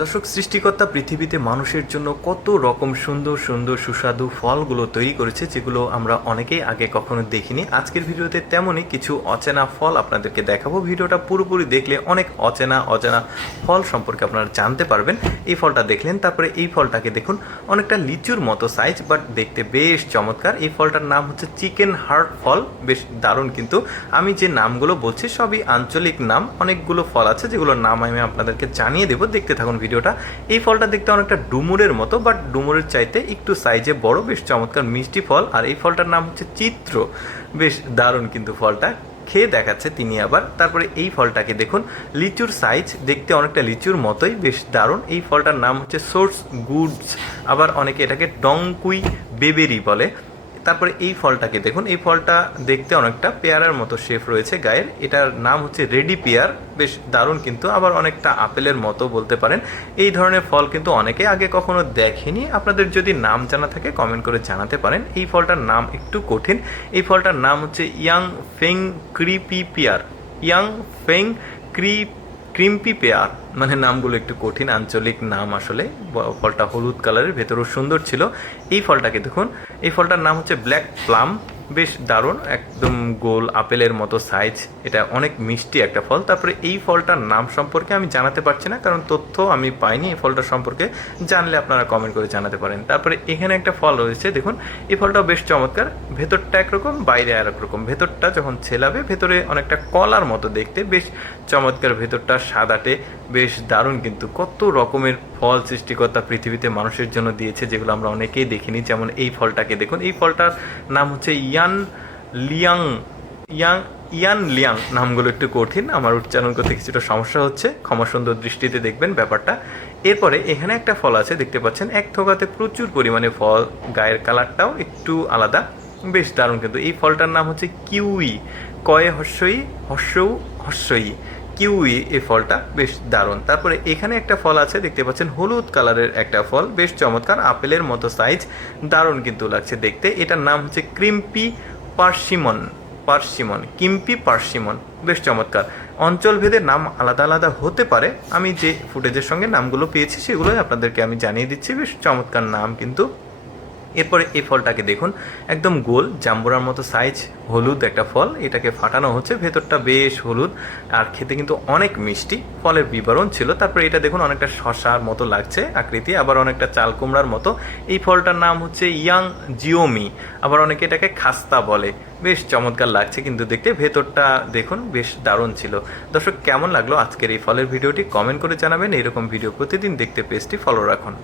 দর্শক, সৃষ্টিকর্তা পৃথিবীতে মানুষের জন্য কত রকম সুন্দর সুন্দর সুস্বাদু ফলগুলো তৈরি করেছে, যেগুলো আমরা অনেকেই আগে কখনো দেখিনি। আজকের ভিডিওতে তেমনই কিছু অচেনা ফল আপনাদেরকে দেখাবো। ভিডিওটা পুরোপুরি দেখলে অনেক অচেনা অজানা ফল সম্পর্কে আপনারা জানতে পারবেন। এই ফলটা দেখলেন, তারপরে এই ফলটাকে দেখুন, অনেকটা লিচুর মতো সাইজ, বাট দেখতে বেশ চমৎকার। এই ফলটার নাম হচ্ছে চিকেন হার্ট ফল। বেশ দারুণ। কিন্তু আমি যে নামগুলো বলছি সবই আঞ্চলিক নাম। অনেকগুলো ফল আছে যেগুলোর নাম আমি আপনাদেরকে জানিয়ে দেবো, দেখতে থাকুন ভিডিওটা। এই ফলটা দেখতে অনেকটা ডুমুরের মতো, বাট ডুমুরের চাইতে একটু সাইজে বড়, বেশ চমৎকার মিষ্টি ফল। আর এই ফলটার নাম হচ্ছে চিত্র। বেশ দারুণ কিন্তু ফলটা, খেয়ে দেখাচ্ছে তিনি আবার। তারপরে এই ফলটাকে দেখুন, লিচুর সাইজ, দেখতে অনেকটা লিচুর মতোই, বেশ দারুণ। এই ফলটার নাম হচ্ছে সোর্স গুডস, আবার অনেকে এটাকে ডংকুই বেবেরি বলে। তারপরে এই ফলটাকে দেখুন, এই ফলটা দেখতে অনেকটা পেয়ারার মতো শেপ রয়েছে গায়ের। এটার নাম হচ্ছে রেডি পেয়ার। বেশ দারুণ কিন্তু, আবার অনেকটা আপেলের মতো বলতে পারেন। এই ধরনের ফল কিন্তু অনেকে আগে কখনো দেখেনি। আপনাদের যদি নাম জানা থাকে কমেন্ট করে জানাতে পারেন। এই ফলটার নাম একটু কঠিন। এই ফলটার নাম হচ্ছে Yang Feng crispy pear. Yang Feng crispy pear, মানে নামগুলো একটু কঠিন, আঞ্চলিক নাম আসলে। ফলটা হলুদ কালারের, ভেতরও সুন্দর ছিল। এই ফলটাকে দেখুন, এই ফলটার নাম হচ্ছে ব্ল্যাক প্লাম। বেশ দারুণ, একদম গোল আপেলের মতো সাইজ। এটা অনেক মিষ্টি একটা ফল। তারপরে এই ফলটার নাম সম্পর্কে আমি জানাতে পারছি না, কারণ তথ্য আমি পাইনি এই ফলটার সম্পর্কে। জানলে আপনারা কমেন্ট করে জানাতে পারেন। তারপরে এখানে একটা ফল রয়েছে দেখুন, এই ফলটাও বেশ চমৎকার। ভেতরটা একরকম, বাইরে আর একরকম। ভেতরটা যখন ছেলাবে ভেতরে অনেকটা কলার মতো দেখতে, বেশ চমৎকার। ভেতরটা সাদাটে, বেশ দারুণ কিন্তু। কত রকমের ফল সৃষ্টিকর্তা পৃথিবীতে মানুষের জন্য দিয়েছে, যেগুলো আমরা অনেকেই দেখিনি। যেমন এই ফলটাকে দেখুন, এই ফলটার নাম হচ্ছে ইয়ান লিয়াং। ইয়ান লিয়াং। নামগুলো একটু কঠিন, আমার উচ্চারণ করতে কিছুটা সমস্যা হচ্ছে, ক্ষমা সুন্দর দৃষ্টিতে দেখবেন ব্যাপারটা। এরপরে এখানে একটা ফল আছে, দেখতে পাচ্ছেন, এক থোকাতে প্রচুর পরিমাণে ফল। গায়ের কালারটাও একটু আলাদা, বেশ দারুণ কিন্তু। এই ফলটার নাম হচ্ছে কিউই। কয়ে হর্ষই, হর্ষৌ হর্ষই, কিউই। এই ফলটা বেশ দারুণ। তারপরে এখানে একটা ফল আছে, দেখতে পাচ্ছেন, হলুদ কালারের একটা ফল, বেশ চমৎকার, আপেলের মতো সাইজ, দারুণ কিন্তু লাগছে দেখতে। এটার নাম হচ্ছে ক্রিম্পি পার্সিমন। কিম্পি পার্সিমন, বেশ চমৎকার। অঞ্চলভেদে নাম আলাদা আলাদা হতে পারে। আমি যে ফুটেজের সঙ্গে নামগুলো পেয়েছি সেগুলোই আপনাদেরকে আমি জানিয়ে দিচ্ছি। বেশ চমৎকার নাম কিন্তু। এরপরে এই ফলটাকে দেখুন, একদম গোল জাম্বুরার মতো সাইজ, হলুদ একটা ফল। এটাকে ফাটানো হচ্ছে, ভেতরটা বেশ হলুদ, আর খেতে কিন্তু অনেক মিষ্টি। ফলের বিবরণ ছিল। তারপরে এটা দেখুন, অনেকটা শশার মতো লাগছে আকৃতি, আবার অনেকটা চাল কুমড়ার মতো। এই ফলটার নাম হচ্ছে ইয়াং জিওমি, আবার অনেকে এটাকে খাস্তা বলে। বেশ চমৎকার লাগছে কিন্তু দেখতে। ভেতরটা দেখুন, বেশ দারুণ ছিল। দর্শক, কেমন লাগলো আজকের এই ফলের ভিডিওটি কমেন্ট করে জানাবেন। এরকম ভিডিও প্রতিদিন দেখতে পেজটি ফলো রাখুন।